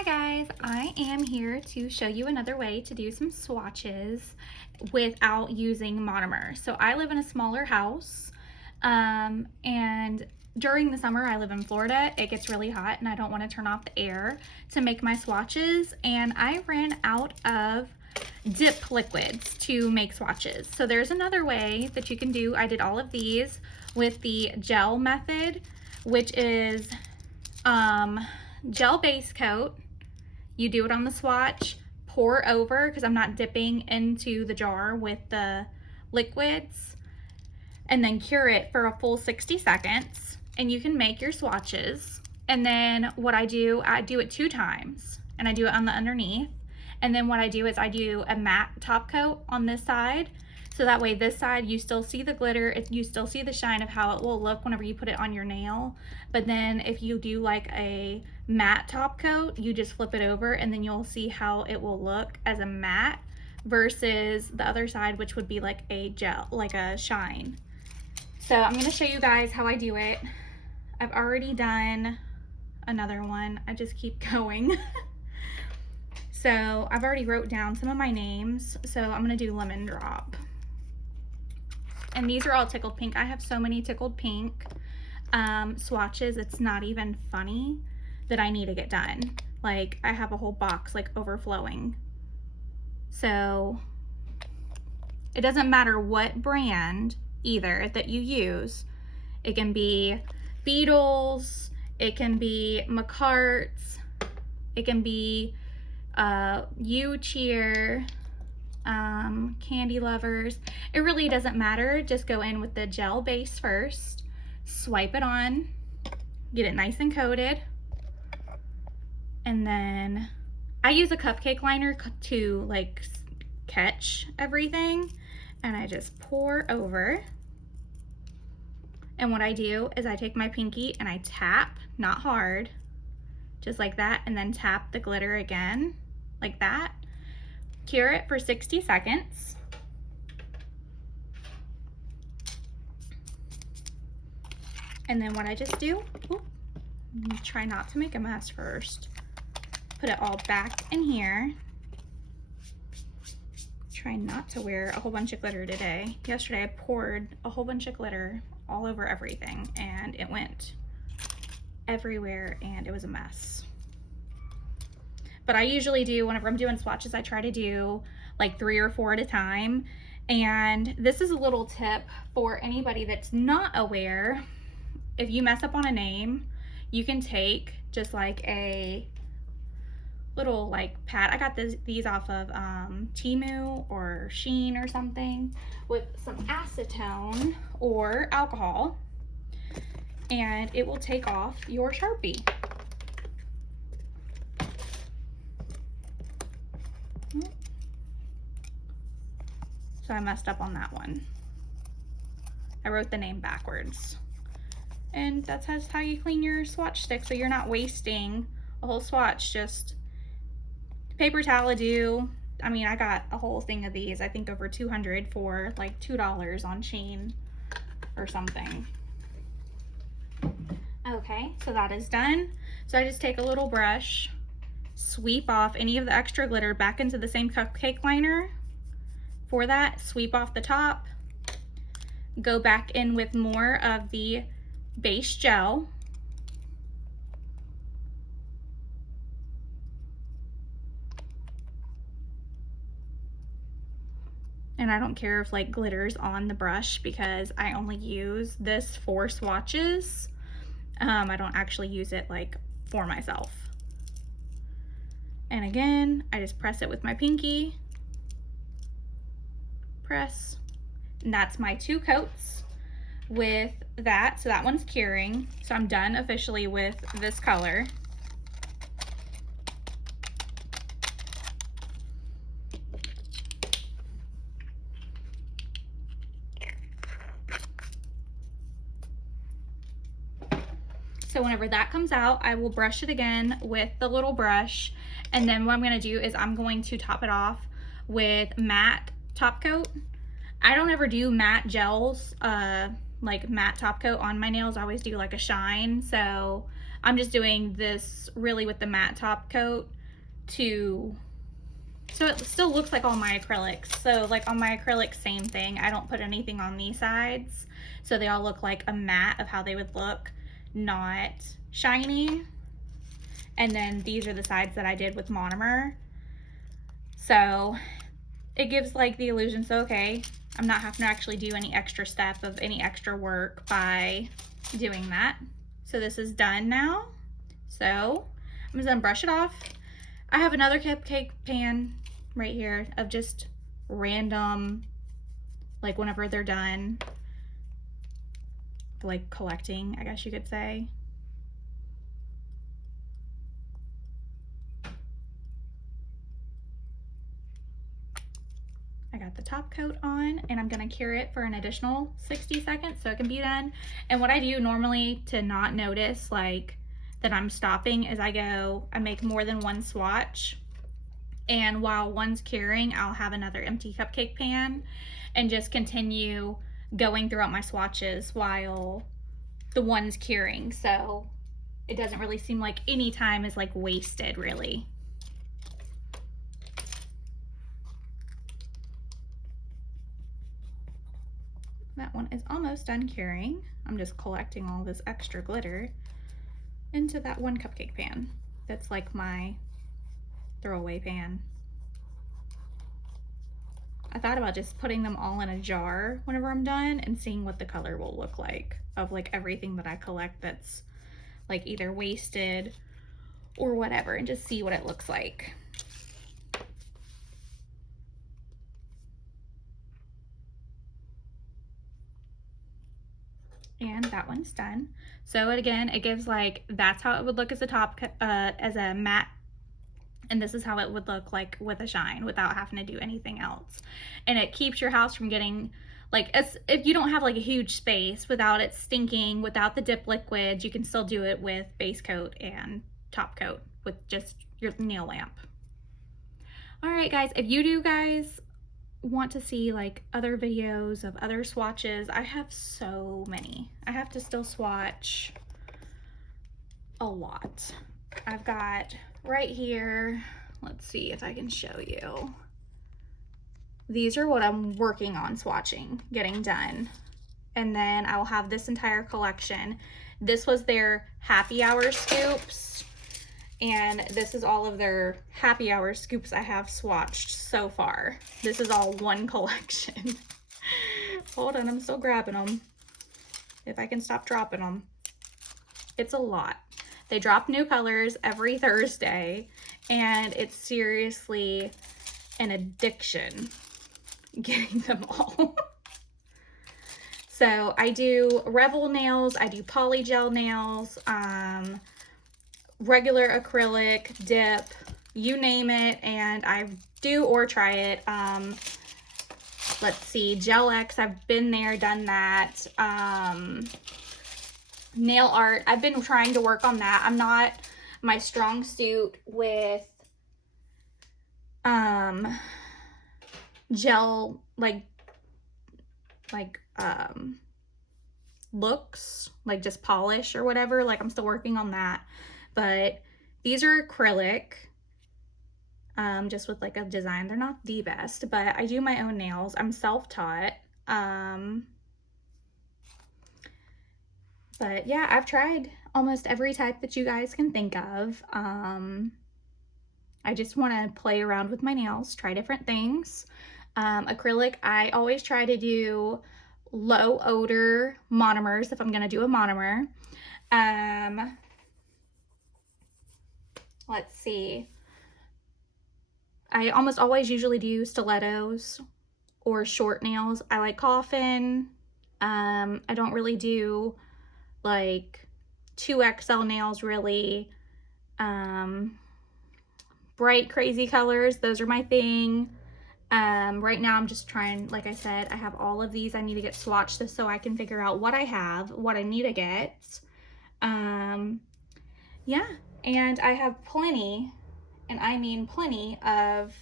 Hi guys, I am here to show you another way to do some swatches without using monomer. So I live in a smaller house and during the summer I live in Florida. It gets really hot and I don't want to turn off the air to make my swatches, and I ran out of dip liquids to make swatches. So there's another way that you can do. I did all of these with the gel method, which is gel base coat. You do it on the swatch, pour over, because I'm not dipping into the jar with the liquids, and then cure it for a full 60 seconds, and you can make your swatches. And then what I do it 2 times, and I do it on the underneath. And then what I do is I do a matte top coat on this side, so that way this side you still see the glitter, you still see the shine of how it will look whenever you put it on your nail. But then if you do like a matte top coat, you just flip it over and then you'll see how it will look as a matte versus the other side, which would be like a gel, like a shine. So I'm going to show you guys how I do it. I've already done another one. I just keep going. So I've already wrote down some of my names. So I'm going to do lemon drop. And these are all tickled pink. I have so many tickled pink swatches. It's not even funny that I need to get done. Like, I have a whole box like overflowing. So it doesn't matter what brand either that you use. It can be Beetles, it can be McCart's, it can be You Cheer, Candy Lovers. It really doesn't matter. Just go in with the gel base first, swipe it on, get it nice and coated, and then I use a cupcake liner to like catch everything, and I just pour over. And what I do is I take my pinky and I tap, not hard, just like that, and then tap the glitter again like that. Cure it for 60 seconds. And then what I just do, try not to make a mess first. Put it all back in here. Try not to wear a whole bunch of glitter today. Yesterday I poured a whole bunch of glitter all over everything and it went everywhere and it was a mess. But I usually do, whenever I'm doing swatches, I try to do like 3 or 4 at a time. And this is a little tip for anybody that's not aware. If you mess up on a name, you can take just like a little like pad. I got these off of Temu or Sheen or something, with some acetone or alcohol, and it will take off your Sharpie. So I messed up on that one. I wrote the name backwards. And that's how you clean your swatch stick, so you're not wasting a whole swatch. Just paper towel do. I mean, I got a whole thing of these, I think over 200 for like $2 on Sheen or something. Okay, so that is done. So I just take a little brush, sweep off any of the extra glitter back into the same cupcake liner. For that, sweep off the top, go back in with more of the base gel, and I don't care if like glitters on the brush because I only use this for swatches. I don't actually use it like for myself. And again, I just press it with my pinky. Press, and that's my 2 coats with that. So that one's curing. So I'm done officially with this color. So whenever that comes out, I will brush it again with the little brush. And then what I'm going to do is I'm going to top it off with matte top coat. I don't ever do matte gels, like matte top coat on my nails. I always do like a shine. So I'm just doing this really with the matte top coat to, so it still looks like all my acrylics. So like on my acrylics, same thing. I don't put anything on these sides. So they all look like a matte of how they would look, not shiny. And then these are the sides that I did with monomer. So it gives like the illusion, so okay, I'm not having to actually do any extra step of any extra work by doing that. So this is done now. So I'm just gonna brush it off. I have another cupcake pan right here of just random, like whenever they're done, like collecting, I guess you could say. I got the top coat on, and I'm gonna cure it for an additional 60 seconds so it can be done. And what I do normally to not notice like that I'm stopping is I make more than one swatch, and while one's curing, I'll have another empty cupcake pan and just continue going throughout my swatches while the one's curing. So it doesn't really seem like any time is like wasted really. That one is almost done curing. I'm just collecting all this extra glitter into that one cupcake pan. That's like my throwaway pan. I thought about just putting them all in a jar whenever I'm done and seeing what the color will look like of like everything that I collect that's like either wasted or whatever, and just see what it looks like. And that one's done. So again, it gives like, that's how it would look as a top, as a matte, and this is how it would look like with a shine without having to do anything else. And it keeps your house from getting like, if you don't have like a huge space, without it stinking, without the dip liquids, you can still do it with base coat and top coat with just your nail lamp. All right, guys, if you do guys want to see like other videos of other swatches, I have so many. I have to still swatch a lot. I've got right here, let's see if I can show you. These are what I'm working on swatching, getting done. And then I will have this entire collection. This was their happy hour scoops, and this is all of their happy hour scoops I have swatched so far. This is all one collection. Hold on, I'm still grabbing them. If I can stop dropping them. It's a lot. They drop new colors every Thursday, and it's seriously an addiction getting them all. So I do Revel nails, I do polygel nails, regular acrylic, dip, you name it, and I do or try it. Let's see, Gel X, I've been there, done that. Nail art, I've been trying to work on that. I'm not my strong suit with gel looks, like just polish or whatever. Like I'm still working on that. But these are acrylic, just with like a design. They're not the best, but I do my own nails. I'm self-taught. But yeah, I've tried almost every type that you guys can think of. I just want to play around with my nails, try different things. Acrylic, I always try to do low odor monomers if I'm going to do a monomer. Let's see. I almost always usually do stilettos or short nails. I like coffin. I don't really do like 2XL nails really. Bright crazy colors, those are my thing. Right now I'm just trying, like I said, I have all of these I need to get swatched so I can figure out what I have, what I need to get. Yeah, and I have plenty, and I mean plenty, of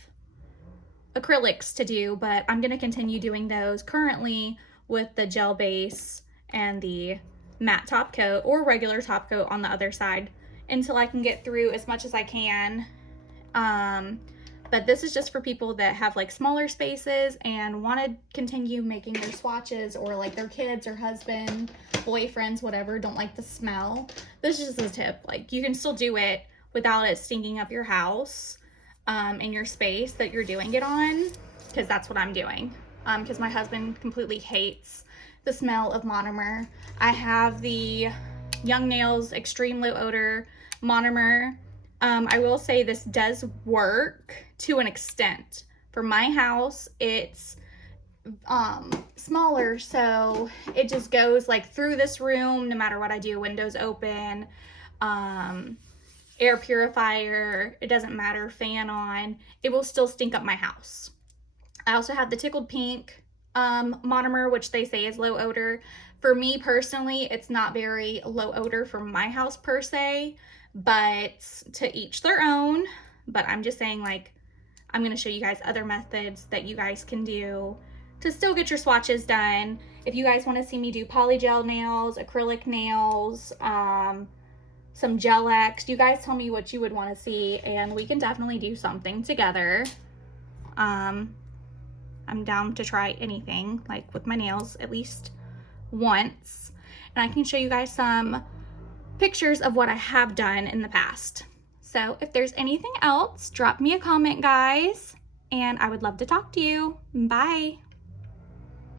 acrylics to do, but I'm going to continue doing those currently with the gel base and the matte top coat or regular top coat on the other side until I can get through as much as I can. But this is just for people that have like smaller spaces and want to continue making their swatches, or like their kids or husband, boyfriends, whatever, don't like the smell. This is just a tip. Like, you can still do it without it stinking up your house and your space that you're doing it on, because that's what I'm doing. Because my husband completely hates the smell of monomer. I have the Young Nails Extreme Low Odor monomer. I will say this does work to an extent. For my house, it's smaller, so it just goes like through this room no matter what I do. Windows open, air purifier, it doesn't matter, fan on, it will still stink up my house. I also have the Tickled Pink monomer, which they say is low odor. For me personally, it's not very low odor for my house per se, but to each their own. But I'm just saying, like, I'm going to show you guys other methods that you guys can do to still get your swatches done. If you guys want to see me do polygel nails, acrylic nails, some gel X, you guys tell me what you would want to see, and we can definitely do something together. I'm down to try anything, like with my nails, at least once. And I can show you guys some pictures of what I have done in the past. So if there's anything else, drop me a comment, guys, and I would love to talk to you. Bye.